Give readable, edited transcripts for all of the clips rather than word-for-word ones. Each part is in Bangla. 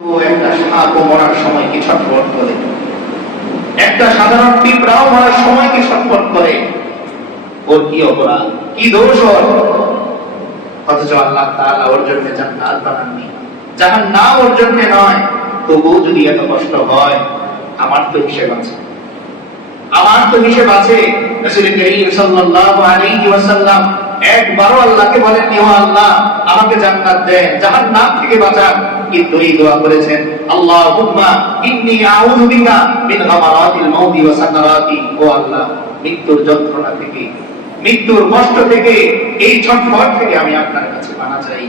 একটা সাপও মরার সময় কি ছটফট করে, একটা সাধারণ পিঁপড়াও মরার সময় কি ছটফট করে। ওর কি অপরাধ, কি দোষ ওর? অথচ আল্লাহ তাআলা ওর জন্য জান্নাত বানাননি, জাহান্নাম ওর জন্য নয়। তবুও যদি এত কষ্ট হয়, আমার তো হিসেব আছে, আমার তো হিসেব আছে। রাসূল করিম সাল্লাল্লাহু আলাইহি ওয়াসাল্লাম একবারও আল্লাহকে বলেননি, ও আল্লাহ আমাকে জান্নাত দেন, জাহান্নাম থেকে বাঁচান। কিন্তু এই দোয়া করেছেন, আল্লাহুম্মা ইন্নী আউযু বিকা মিন গামারাতিল মাউতি ওয়া সাকারাতি। ও আল্লাহ, মৃত্যুর যন্ত্রণা থেকে, মৃত্যুর কষ্ট থেকে, এই ছটফট থেকে আমি আপনার কাছে পানা চাই।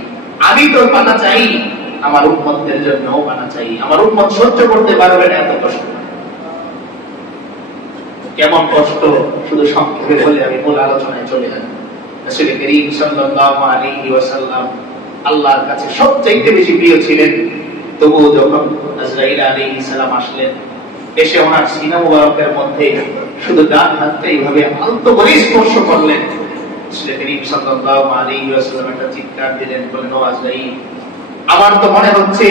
আমি তো পানা চাই, আমার উম্মতদের জন্যও পানা চাই। আমার উম্মত সহ্য করতে পারবে না এত কষ্ট। কেমন কষ্ট শুধু সংক্ষেপে বলে আমি মূল আলোচনায় চলে যাব। রাসূল করিম সাল্লাল্লাহু আলাইহি ওয়াসাল্লাম আল্লাহর কাছে সবচেয়ে বেশি প্রিয় ছিলেন। তবুও যখন আজরাইল আলাইহিস সালাম আসলেন, এসে ওনার সিনা মুবারকের মধ্যে শুধু ডান হাতটা এইভাবে আলতো করে স্পর্শ করলেন, রাসূল করিম সাল্লাল্লাহু আলাইহি ওয়াসাল্লাম একটা চিৎকার দিলেন, বললেন, ও আজরাইল, আমার তো মনে হচ্ছে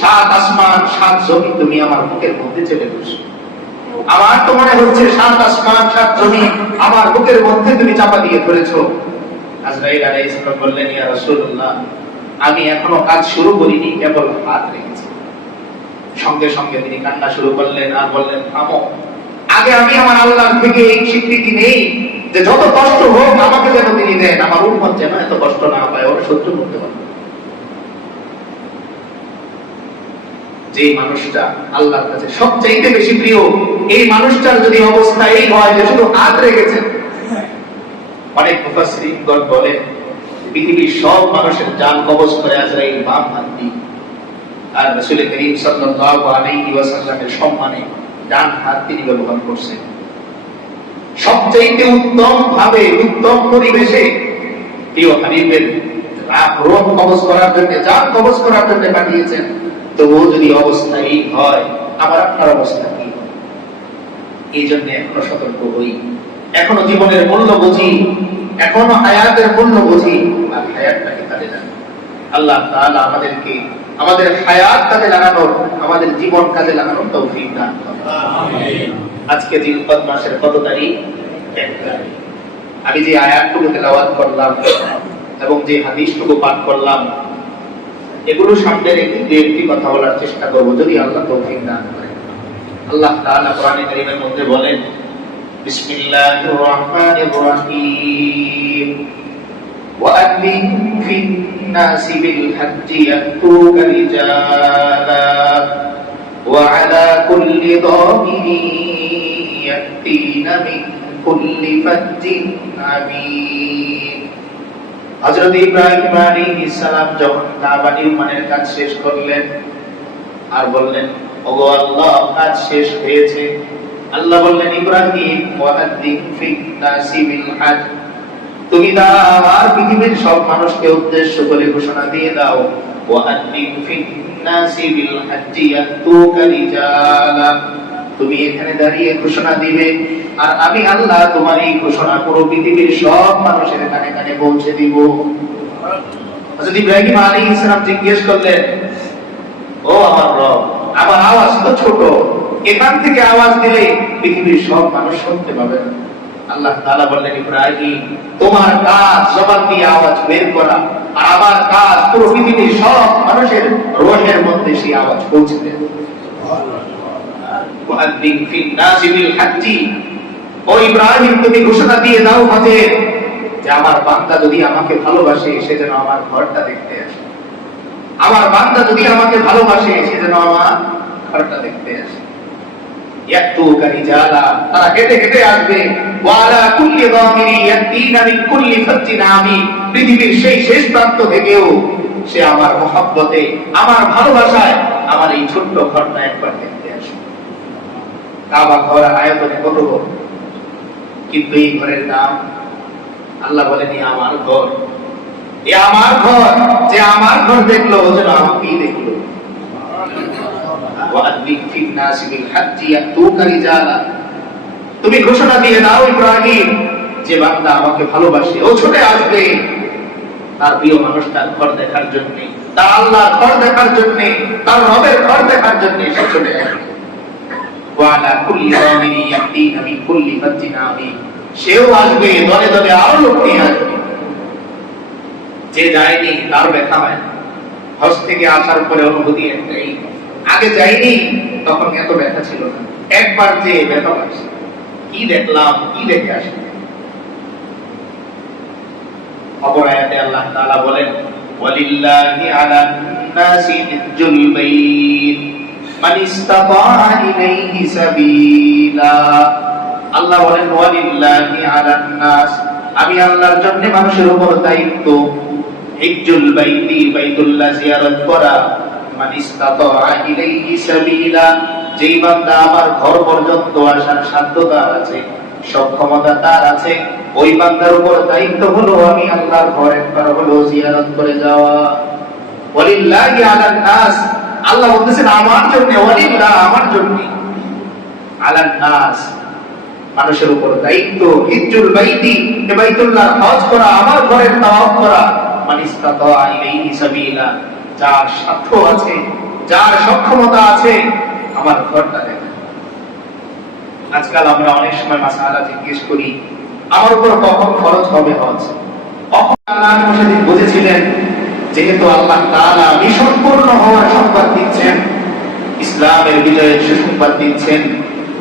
৭ আসমান ৭ জমিন তুমি আমার বুকের মধ্যে চেপে বসছো। আমার তো মনে হচ্ছে ৭ আসমান ৭ জমিন আমার বুকের মধ্যে তুমি চাপা দিয়ে ধরেছো। আজরাইল আলাইহিস সালাম বললেন, ইয়া রাসূলুল্লাহ, আমি এখনো কাজ শুরু করিনি, কেবল হাত রেখেছি। সঙ্গে সঙ্গে তিনি কান্না শুরু করলেন আর বললেন, থামো, আগে আমি আমার আল্লাহর থেকে এই স্বীকৃতি নেই যে যত কষ্ট হোক আমাকে যেন তিনি দেন, আমার উম্মত যেন এত কষ্ট না পায়, ওরা সহ্য করতে পারে। যে মানুষটা আল্লাহর কাছে সবচাইতে বেশি প্রিয়, এই মানুষটার যদি অবস্থা এই হয় যে শুধু হাত রেখেছেন, অনেক মুফাসসিরিনগণ বলেন পৃথিবীর সব মানুষের জান কবজ করে আজরাইল বাম হাত দিয়ে, আর রাসূল করিম সাল্লাল্লাহু আলাইহি ওয়াসাল্লামের সম্মানে ডান হাত তিনি ব্যবহার করছেন। সবচেয়ে উত্তম ভাবে, উত্তম পরিবেশে প্রিয় হাবিবের রূহ কবজ করার জন্য, জান কবজ করার জন্য পাঠিয়েছেন। তবুও যদি অবস্থা এই হয়, আমার আপনার অবস্থা কি? এই জন্য এখনো সতর্ক হই, এখনো জীবনের মূল্য বুঝি, এখনো হায়াতের মূল্য বুঝি, আর হায়াতটাকে কাজে লাগাই। আল্লাহ তাআলা আমাদেরকে আমাদের হায়াত কাজে লাগানোর, আমাদের জীবন কাজে লাগানোর তৌফিক দান করুন। আমিন। আজকে জিলকদ মাসের কত তারিখ? 1 তারিখ। আমি যে আয়াতটুকু তেলাওয়াত করলাম এবং যে হাদিসটুকু পাঠ করলাম, এগুলো সামনে রেখে একটি কথা বলার চেষ্টা করব, যদি আল্লাহ তৌফিক দান করেন। আল্লাহ তাআলা কোরআনে কারীমের মধ্যে বলেন, বিসমিল্লাহির রহমানির রহিম, ওয়া'আযিন ফিন-নাসি বিল-হাজ্জি ইয়াতুকা রিজালা ওয়া 'আলা কুল্লি দামিরিন ইয়াতিনা মিন কুল্লি ফাজ্জিন আমিন। হযরত ইব্রাহিম আলাইহিস সালাম যখন কাবা নির্মাণের কাজ শেষ করলেন আর বললেন, ওগো আল্লাহ, কাজ শেষ হয়েছে। আল্লাহ বললেন, ইব্রাহিম, ওয়া'আযিন ফিন-নাসি বিল-হাজ্জ, তুমি দাও আর পৃথিবীর সব মানুষকে উদ্দেশ্য করে ঘোষণা দিয়ে দাও, ওয়া'আযিন ফিন-নাসি বিল-হাজ্জি ইয়াতুকা রিজালা, তুমি এখানে দাঁড়িয়ে ঘোষণা দিবে আর আমি আল্লাহ তোমার এই ঘোষণা পুরো পৃথিবীর সব মানুষের কানে কানে পৌঁছে দিব। হযরত ইব্রাহিম আলাইহিস সালাম জিজ্ঞেস করলেন, ও আমার রব, আমার আওয়াজ তো ছোট, এখান থেকে আওয়াজ দিলে পৃথিবীর সব মানুষ শুনতে পাবে না। আল্লাহ তাআলা বললেন, ইব্রাহিম, তোমার কাজ জবান দিয়ে আওয়াজ বের করা, আর আমার কাজ পুরো পৃথিবীর সব মানুষের রূহের মধ্যে সেই আওয়াজ পৌঁছে দেবে। ওয়া'আযিন ফিন-নাসি বিল-হাজ্জি, ও ইব্রাহিম, তুমি ঘোষণা দিয়ে দাও মাঝের যে আমার বান্দা যদি আমাকে ভালোবাসে সে যেন আমার ঘরটা দেখতে আসে, আমার বান্দা যদি আমাকে ভালোবাসে সে যেন আমার ঘরটা দেখতে আসে। ইয়াতুকা রিজালা, তারা হেঁটে হেঁটে আসবে, ওয়া আলা কুল্লি দামিরি ইয়াতিনা মিন কুল্লি ফাজ্জিন আমিন, পৃথিবীর সেই শেষ প্রান্ত থেকেও সে আমার মহব্বতে, আমার ভালোবাসায় আমার এই ছোট্ট ঘরটা একবার দেখতে আসে। কাবা ঘর আয়তনে কত বড়, কিন্তু এই ঘরের নাম আল্লাহ বলেন, আমার ঘর, এ আমার ঘর, যে আমার ঘর দেখলো ও যেন আমাকেই দেখলো। ওয়া'আযিন ফিন-নাসি বিল-হাজ্জি ইয়াতুকা রিজালা, তুমি ঘোষণা দিয়ে দাও ইব্রাহিম, যে বান্দা আমাকে ভালোবাসে ও ছুটে আসবে তার প্রিয় মানুষটার ঘর দেখার জন্য। তার আল্লাহর ঘর দেখার জন্য, তার রবের ঘর দেখার জন্য সে চলে যায়। ওয়ালা কুল্লি যামিরি ইয়াতিনা মিন কুল্লি ফাজ্জিন আমিন, সেও আসবে, দলে দলে আরো লোক নিয়ে আসবে। যে যায়নি তার ব্যথা হয় না। হজ থেকে আসার পরে অনুভূতি একটাই, আগে যাইনি তখন এত ব্যথা ছিল না, একবার যে ব্যথা পাচ্ছে, কি দেখলাম, কি দেখে আসলাম। অপর আয়াতে আল্লাহ তাআলা বলেন, ওয়ালিল্লাহি আলান নাসি হিজ্জুল বাইত মান ইসতাতা ইলাইহি সাবিলা। আল্লাহ বলেন, ওয়ালিল্লাহি আলান নাস, আমি আল্লাহর জন্য মানুষের উপর দায়িত্ব, হিজ্জুল বাইতি, বাইতুল্লাহ জিয়ারত করা, মান ইসতাতা ইলাইহি সাবিলা, যেই বান্দা আমার ঘর পর্যন্ত আসার সাধ্য তার আছে, সক্ষমতা তার আছে, ওই বান্দার উপর দায়িত্ব হলো আমি আল্লাহর ঘর একবার হলো জিয়ারত করে যাওয়া। ওয়ালিল্লাহি আলান নাস, আল্লাহ বলতেছেন আমার জন্য, ওয়ালিল্লাহ আমার জন্য, আলান নাস মানুষের উপর দায়িত্ব, হিজ্জুল বাইতি, বাইতুল্লাহ হজ করা, আমার ঘরের তাওয়াফ করা, মান ইসতাতা ইলাইহি সাবিলা, যার সাধ্য আছে, যার সক্ষমতা আছে, আমার ঘরটা দেখা। আজকাল আমরা অনেক সময় মাসআলা জিজ্ঞেস করি, আমার উপর কখন খরচ হবে হজ? কখন আল্লাহ সেদিন বুঝেছিলেন, যেহেতু আল্লাহ তাআলা মিশন পূর্ণ হওয়ার সংবাদ দিচ্ছেন, ইসলামের বিজয়ের সুসংবাদ দিচ্ছেন,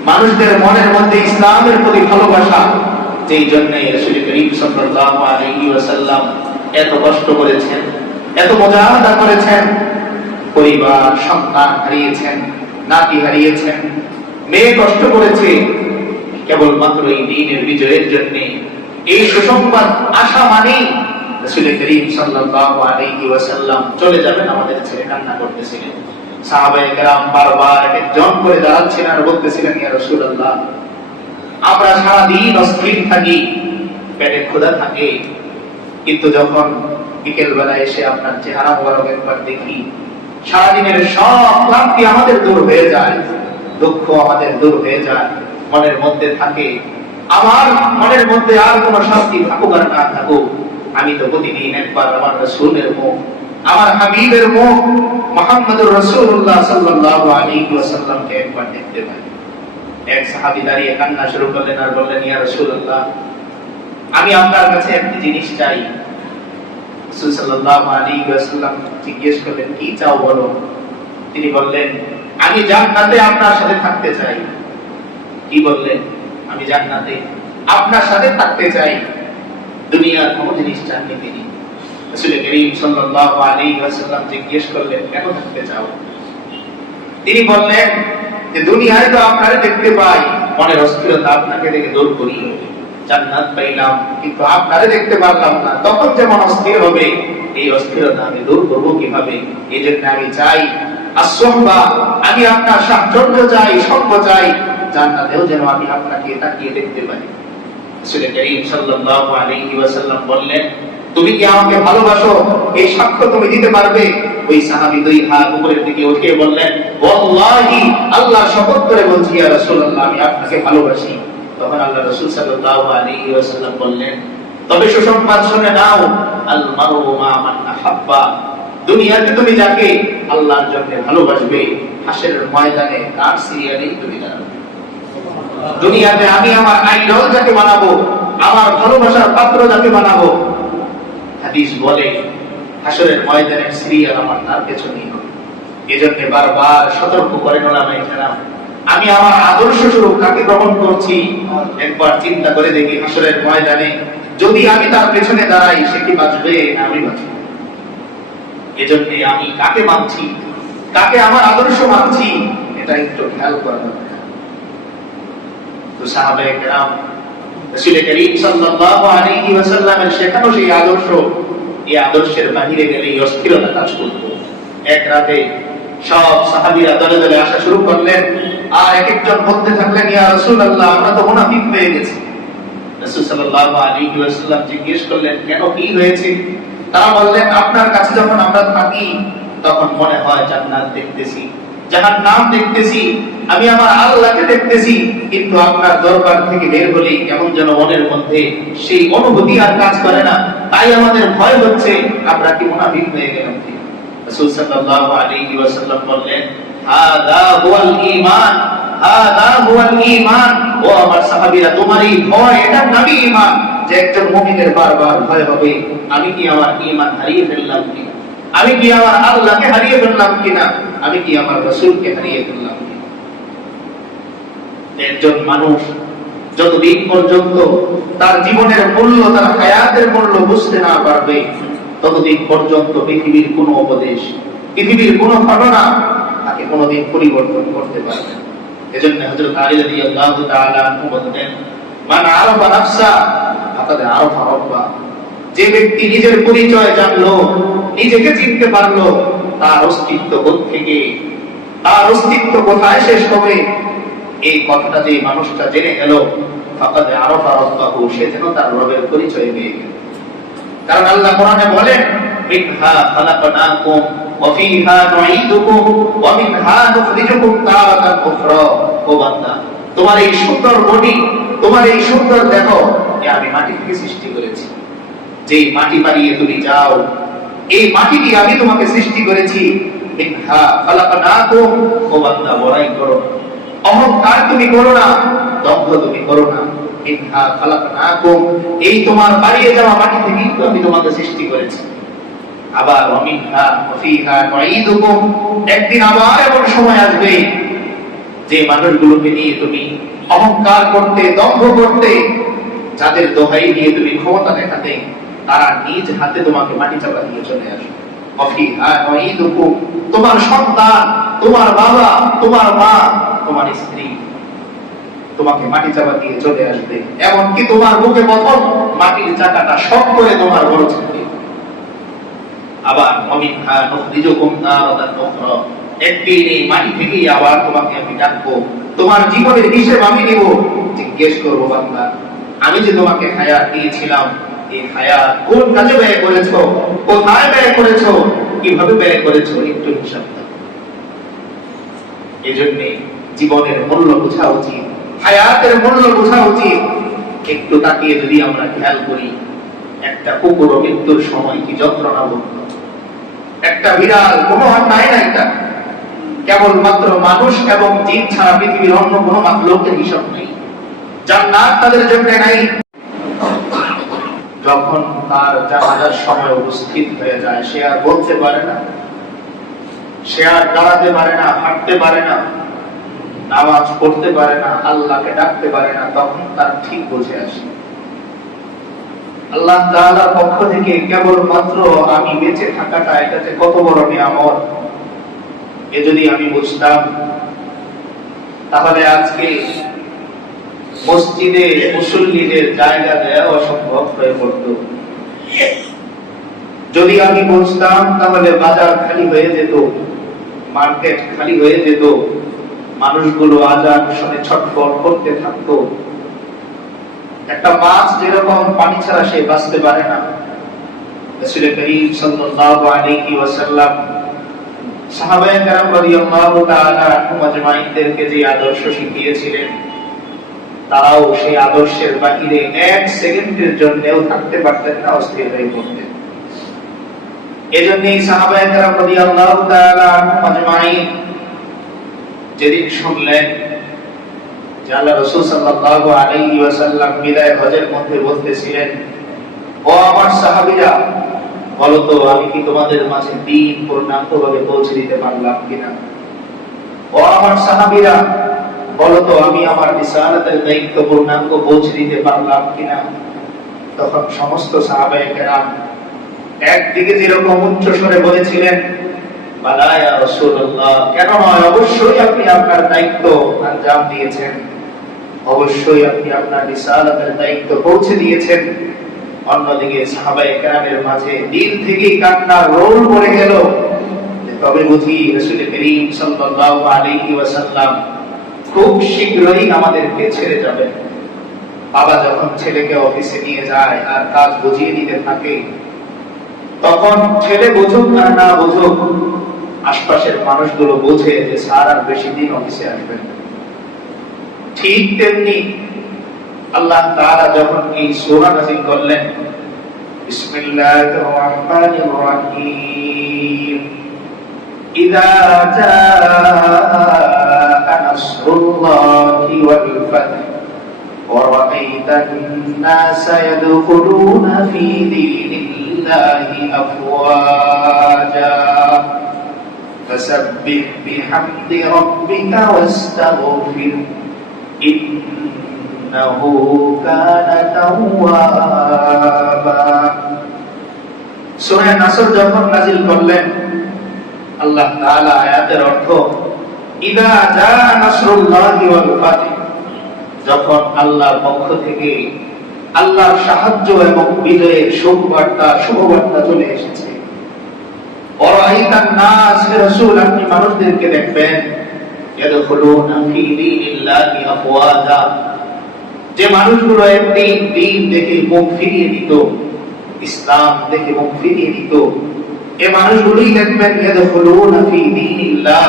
মানুষদের মনের মধ্যে ইসলামের প্রতি ভালোবাসা, যেই জন্য রাসূল করিম সাল্লাল্লাহু আলাইহি ওয়াসাল্লাম এত কষ্ট করেছেন, এত মুজাহাদা করেছেন, পরিবার সন্তান হারিয়েছেন, নাতি হারিয়েছেন, মেয়ে কষ্ট করেছে, কেবলমাত্র এই দ্বীনের বিজয়ের জন্য। এই সুসংবাদ আসা মানেই রাসূল করিম সাল্লাল্লাহু আলাইহি ওয়াসাল্লাম চলে যাবেন আমাদের ছেড়ে, কান্না করতেছিলেন। সাহাবায়ে কেরাম বারবার একজন করে দাঁড়াচ্ছিলেন আর বলতেছিলেন, ইয়া রাসূলুল্লাহ, আমরা সারা দিন অস্থির থাকি, পেটে ক্ষুধা থাকে, কিন্তু যখন বিকেল বেলা এসে আপনার চেহারা মোবারক একবার দেখি, সারাদিনের সব ক্লান্তি আমাদের দূর হয়ে যায়, দুঃখ আমাদের দূর হয়ে যায়, মনের মধ্যে থাকে, আমার মনের মধ্যে আর কোন শান্তি থাকুক আর না থাকুক, আমি তো প্রতিদিন একবার আমার রাসূলের মুখ, আমার হাবিবের মুখ মুহাম্মদুর রাসূলুল্লাহ সাল্লাল্লাহু আলাইহি ওয়াসাল্লামকে একবার দেখতে পাই। এক সাহাবী দাঁড়িয়ে কান্না শুরু করলেন আর বললেন, ইয়া রাসূলুল্লাহ, আমি আপনার কাছে একটা জিনিস চাই। রাসূল সাল্লাল্লাহু আলাইহি ওয়াসাল্লাম জিজ্ঞেস করলেন, কি চাও বলো? তিনি বললেন, আমি জান্নাতে আপনার সাথে থাকতে চাই। কি বললেন? আমি জান্নাতে আপনার সাথে থাকতে চাই, দুনিয়ার কোন জিনিস চাননি তিনি। রাসূল করিম সাল্লাল্লাহু আলাইহি ওয়াসাল্লাম জিজ্ঞেস করলেন, কেন থাকতে চাও? তিনি বললেন যে দুনিয়ায় তো আপনারে দেখতে পাই, মনের অস্থিরতা আপনাকে দেখে দূর করি, জান্নাত পাইলাম কিন্তু আপনারে দেখতে পারলাম না, তখন যেমন অস্থির হবে, এই অস্থিরতা আমি দূর করব কিভাবে? এই জন্য আমি চাই আসওয়াবা, আমি আপনার সাহচর্য চাই, সঙ্গ চাই, জান্নাতেও যেন আমি আপনাকে তাকিয়ে দেখতে পাই। রাসূল করিম সাল্লাল্লাহু আলাইহি ওয়াসাল্লাম বললেন, তুমি কি আমাকে ভালোবাসো? এই সাক্ষ্য তুমি দিতে পারবে? ওই সাহাবী দুই হাত উপরের দিকে উঠিয়ে বললেন, ওয়াল্লাহি, আল্লাহ শপথ করে বলছি ইয়া রাসূলুল্লাহ, আমি আপনাকে ভালোবাসি। তখন আল্লাহ রাসূল সাল্লাল্লাহু আলাইহি ওয়াসাল্লাম বললেন, তবে সুসংবাদ শুনে নাও, আল মারউ মা মান আহাব্বা, দুনিয়াতে তুমি যাকে আল্লাহর জন্য ভালোবাসবে, হাসরের ময়দানে তার সিরিয়ালেই তুমি দাঁড়াবে। দুনিয়াতে আমি আমার আইডল যাকে বানাবো, আমার ভালোবাসার পাত্র যাকে বানাবো, হাদিস বলে হাসরের ময়দানের সিরিয়াল আমার তার পেছনেই হবে। এজন্য বারবার সতর্ক করেন ওলামায়ে কেরাম, আমি আমার আদর্শ স্বরূপ কাকে গ্রহণ করছি, একবার চিন্তা করে দেখি হাসরের ময়দানে যদি আমি তার পেছনে দাঁড়াই, সে কি বাঁচবে না আমি বাঁচব? এজন্য আমি কাকে মানছি, কাকে আমার আদর্শ মানছি, এটা একটু খেয়াল করা দরকার। তো সাহাবায়ে কেরাম রাসূল করিম সাল্লাল্লাহু আলাইহি ওয়াসাল্লামের শেখানো সেই আদর্শ, এই আদর্শের বাহিরে গেলে অস্থিরতা কাজ করত। এক রাতে সব সাহাবীরা দলে দলে আসা শুরু করলেন, আর এক একজন বলতে থাকলেন, ইয়া রাসূলুল্লাহ, আমরা তো মুনাফিক হয়ে গেছি। রাসূল সাল্লাল্লাহু আলাইহি ওয়াসাল্লাম জিজ্ঞেস করলেন, কেন, কি হয়েছে? তারা বললেন, আপনার কাছে যখন আমরা থাকি তখন মনে হয় জান্নাত দেখতেছি, জাহান্নাম দেখতেছি, আমি আমার আল্লাহকে দেখতেছি, কিন্তু আপনার দরবার থেকে বের হলেই কেমন যেন মনের মধ্যে সেই অনুভূতি আর কাজ করে না, তাই আমাদের ভয় হচ্ছে আমরা কি মুনাফিক হয়ে গেলাম। রাসূল সাল্লাল্লাহু আলাইহি ওয়াসাল্লাম বললেন, হাদা হুয়াল ঈমান, হাদা হুয়াল ঈমান। ও আমার সাহাবীরা, তোমার এই ভয়, এটা নামই ঈমান। যে একজন মুমিনের বারবার ভয় হবে, আমি কি আমার ঈমান হারিয়ে ফেললাম কি, আমি কি আমার আল্লাহকে হারিয়ে ফেললাম কিনা, আমি কি আমার রাসূলকে হারিয়ে ফেললাম কিনা। একজন মানুষ যতদিন পর্যন্ত তার জীবনের মূল্য, তার হায়াতের মূল্য বুঝতে না পারবে, ততদিন পর্যন্ত পৃথিবীর কোনো উপদেশ, পৃথিবীর কোনো ঘটনা তাকে কোনোদিন পরিবর্তন করতে পারবে না। এজন্য হযরত আলী রাদিয়াল্লাহু তাআলা আনহু বলতেন, মান আরাফা নাফসা ফাকাদ আরাফা রাব্বা। যে ব্যক্তি নিজের পরিচয় জানলো, নিজেকে চিনতে পারলো, তার অস্তিত্ব থেকে, তার অস্তিত্ব কোথায় শেষ হবে, এই কথাটা যে মানুষটা জেনে গেল, ফাকাদ আরাফা রাব্বাহু, সে যেন তার রবের পরিচয় পেয়ে গেল। কারণ আল্লাহ কোরআনে বলেন, মিনহা খালাকনাকুম ওয়া ফিহা নুঈদুকুম ওয়া মিনহা নুখরিজুকুম তারাতান উখরা। ও বান্দা, তোমার এই সুন্দর বডি, তোমার এই সুন্দর দেহ, আমি মাটি থেকে সৃষ্টি করেছি। যেই মাটি বানিয়ে তুমি যাও, এই মাটি দিয়ে আমি তোমাকে সৃষ্টি করেছি। মিনহা খালাকনাকুম। ও বান্দা, বড়াই করো, অহংকার তুমি করো না, দম্ভ তুমি করো না। মিনহা খালাকনাকুম, এই তোমার বাড়িয়ে যাওয়া মাটি থেকেই তো আমি তোমাকে সৃষ্টি করেছি। আবার ওয়া মিনহা ওয়া ফিহা নুঈদুকুম, একদিন আবার এমন সময় আসবে যে মানুষগুলোকে নিয়ে তুমি অহংকার করতে, দম্ভ করতে, যাদের দোহাই দিয়ে তুমি ক্ষমতা দেখাতে, তারা নিজ হাতে তোমাকে মাটি চাপা দিয়ে চলে আসবে। ওয়া ফিহা নুঈদুকুম, তোমার সন্তান, তোমার বাবা, তোমার মা, তোমার স্ত্রী তোমাকে মাটি চাপা দিয়ে চলে আসবে। এমনকি তোমার মুখে প্রথম মাটির চাকাটা শক করে তোমার বড় ছেলে। আবার ওয়ামিনহা নুখরিজুকুম তারাতান উখরা, একদিন এই মাটি থেকেই আবার তোমাকে আমি ডাকবো, তোমার জীবনের হিসেব আমি নিব। জিজ্ঞেস করবো, বান্দা, আমি যে তোমাকে হায়াত দিয়েছিলাম, এই হায়াত কোন কাজে ব্যয় করেছো, কোথায় ব্যয় করেছো, কিভাবে ব্যয় করেছো, একটু হিসাব দাও। এজন্য জীবনের মূল্য বোঝা উচিত, হায়াতের মূল্য বোঝা উচিত। একটু তাকিয়ে যদি আমরা খেয়াল করি, একটা কুকুর মৃত্যুর সময় কি যন্ত্রণা ভুগত, একটা বিড়াল কোনো অন্যায় নাই, এটা কেবলমাত্র মানুষ এবং জিন ছাড়া পৃথিবীর অন্য কোনো মাখলুকের হিসাব নেই, জান্নাত তাদের জন্য নাই। যখন তার জানাজার সময় উপস্থিত হয়ে যায়, সে আর বলতে পারে না, সে আর দাঁড়াতে পারে না, হাঁটতে পারে না, নামাজ পড়তে পারে না, আল্লাহকে ডাকতে পারে না, তখন তার ঠিক বুঝে আসে আল্লাহ তাআলার পক্ষ থেকে কেবলমাত্র আমি বেঁচে থাকাটা, এটা যে কত বড় নিয়ামত। এ যদি আমি বুঝতাম, তাহলে আজকে মসজিদে মুসল্লিদের জায়গা দেওয়া অসম্ভব হয়ে পড়ত। যদি আমি বুঝতাম, তাহলে বাজার খালি হয়ে যেত, মার্কেট খালি হয়ে যেত, মানুষগুলো আজান শুনে ছটফট করতে থাকতো। একটা মাছ যেরকম পানি ছাড়া সে বাঁচতে পারে না, রাসূল করিম সাল্লাল্লাহু আলাইহি ওয়াসাল্লাম সাহাবায়ে কেরাম রাদিয়াল্লাহু তাআলা আনহুম আজমাইনদেরকে যে আদর্শ শিখিয়েছিলেন, তারাও সেই আদর্শের বাহিরে এক সেকেন্ডের জন্যও থাকতে পারতেন না, অস্থির হয়ে পড়তেন। এজন্যই সাহাবায়ে কেরাম রাদিয়াল্লাহু তাআলা আনহুম আজমাইন যেদিন শুনলেন যে আল্লাহ রাসূল সাল্লাল্লাহু আলাইহি ওয়াসাল্লাম বিদায় হজের মধ্যে বলতেছিলেন, ও আমার সাহাবীরা, বলো তো আমি কি তোমাদের মাঝে দ্বীন পূর্ণাঙ্গভাবে পৌঁছে দিতে পারলাম কিনা? ও আমার সাহাবীরা, বলো তো আমি আমার রিসালাতের দায়িত্ব পূর্ণাঙ্গ পৌঁছে দিতে পারলাম কিনা? তখন সমস্ত সাহাবায়ে কেরাম একদিকে যেরকম উচ্চ স্বরে বলেছিলেন, বালা ইয়া রাসূলুল্লাহ, কেন নয়, অবশ্যই আপনি আপনার দায়িত্ব আঞ্জাম দিয়েছেন, অবশ্যই আপনি আপনার রিসালাতের দায়িত্ব পৌঁছে দিয়েছেন। অন্যদিকে সাহাবায়ে কেরামের মাঝে দিল থেকে কান্নার রোল পড়ে গেল, তবে বুঝি রাসূল করিম সাল্লাল্লাহু আলাইহি ওয়াসাল্লাম খুব শীঘ্রই আমাদেরকে ছেড়ে যাবেন। বাবা যখন ছেলেকে অফিসে নিয়ে যায় আর কাজ বুঝিয়ে দিতে থাকে, তখন ছেলে বুঝুক না না বুঝুক, আশপাশের মানুষগুলো বোঝে যে স্যার আর বেশি দিন অফিসে আসবেন। ঠিক তেমনি আল্লাহ তাআলা যখন এই সূরা নাযিল করলেন, বিসমিল্লাহির রহমানির রহিম, ইযা জাআ নাসরুল্লাহি ওয়াল ফাth ওয়া রাআইতান নাসা ইয়াদখুলুনা ফী দীনিল্লাহি আফওয়াজা ফাসাব্বিহ বিহামদি রাব্বিকা ওয়াস্তাগফির ইন্নাহু কানা তাওয়াবা। সূরা নাসর যখন নাযিল করলেন, আল্লাহ তাআলা আয়াতের অর্থ ইযা জাআ নাসরুল্লাহি ওয়াল ফাth, যখন আল্লাহর পক্ষ থেকে আল্লাহর সাহায্য এবং বিজয়ের শুভবার্তা চলে এসেছে। ওয়ারাইতান নাস, রাসূল আপনি মানুষদেরকে দেখবেন, ইয়াদখুলুনা ফী দীনিল্লাহি আফওয়াজা, যে মানুষগুলো একদিন দ্বীন দেখে মুখ ফিরিয়ে দিত, ইসলাম দেখে মুখ ফিরিয়ে দিত, এই মানুষগুলোই দেখবেন ইয়াদখুলুনা ফী দীনিল্লাহ,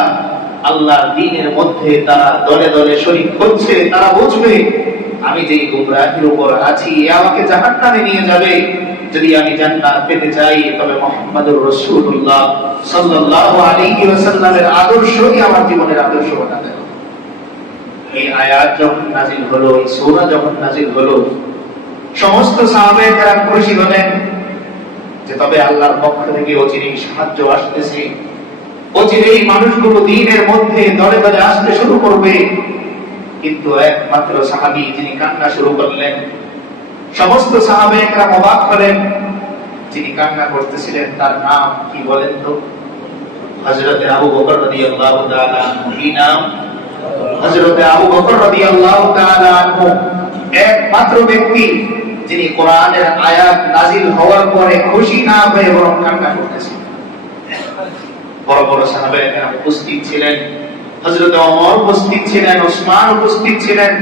আল্লাহর দ্বীনের মধ্যে তারা দলে দলে শরীক হচ্ছে। তারা বুঝবে আমি যে গুমরাহির উপর আছি আমাকে জাহান্নামে নিয়ে যাবে। যদি আমি জান্নাত পেতে চাই তবে মুহাম্মদুর রাসূলুল্লাহ সাল্লাল্লাহু আলাইহি ওয়াসাল্লামের আদর্শই আমার জীবনের আদর্শ বানাতে হবে। এই আয়াত যখন নাযিল হলো, এই সূরা যখন নাযিল হলো, সমস্ত সাহাবায়ে কেরাম খুশি হলেন যে তবে আল্লাহর পক্ষ থেকে অচিরেই সাহায্য আসতেছে, অচিরেই মানুষগুলো দ্বীনের মধ্যে দলে দলে আসতে শুরু করবে। কিন্তু একমাত্র সাহাবী যিনি কান্না শুরু করলেন, সমস্ত সাহাবায়ে কেরাম অবাক হলেন। যিনি কান্না করতেছিলেন তার নাম কি বলেন তো? হযরতে আবু বকর রাদিয়াল্লাহু তাআলা আনহু। কি নাম? হযরতে আবু বকর রাদিয়াল্লাহু তাআলা আনহু, একমাত্র ব্যক্তি যিনি কোরআনের আয়াত নাযিল হওয়ার পরে খুশি না হয়ে বরং কান্না করতেছিলেন। বড় বড় সাহাবায়ে কেরাম উপস্থিত ছিলেন, হযরত ওমর উপস্থিত ছিলেন, ওসমান উপস্থিত ছিলেন,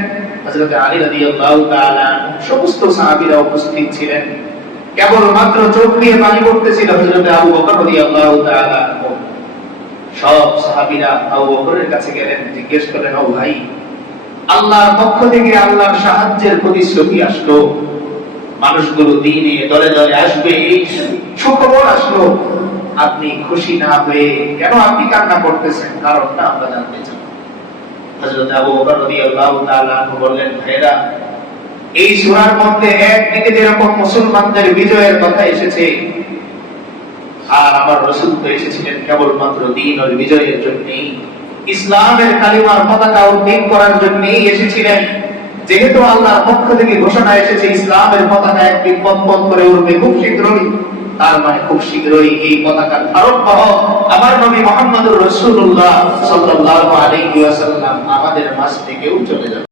হযরত আলী রাদিয়াল্লাহু তাআলা আনহু, সমস্ত সাহাবীরা উপস্থিত ছিলেন। কেবল মাত্র চোখ দিয়ে পানি পড়তেছিল হযরত আবু বকর রাদিয়াল্লাহু তাআলা আনহু। সব সাহাবীরা আবু বকরের কাছে গেলেন, জিজ্ঞেস করলেন, ও ভাই, আল্লাহর পক্ষ থেকে আল্লাহর সাহায্যের প্রতিশ্রুতি আসলো, মানুষগুলো দ্বীনে দলে দলে আসবে, এই সুখবর আসলো, আপনি খুশি না হয়ে কেন আপনি কান্না করতেছেন? কারণটা আমরা জানতে চাই। হযরত আবু বকর রাদিয়াল্লাহু তাআলা আনহু বললেন, ভাইরা, এই সূরার মধ্যে একদিকে যেরকম মুসলমানদের বিজয়ের কথা এসেছে, আর আমার রাসূল তো এসেছিলেন কেবলমাত্র দ্বীন ও বিজয়ের জন্যই, ইসলামের কালিমার পতাকা উত্তোলন করার জন্যই এসেছিলেন। যেহেতু আল্লাহর পক্ষ থেকে ঘোষণা এসেছে ইসলামের পতাকা একদিন পথ করে উঠবে খুব শীঘ্রই, তার মানে খুব শীঘ্রই এই পতাকার ধারকবাহ আমার নবী মুহাম্মদুর রাসূলুল্লাহ সাল্লাল্লাহু আলাইহি ওয়াসাল্লাম আমাদের মাঝ থেকেও চলে যাবে।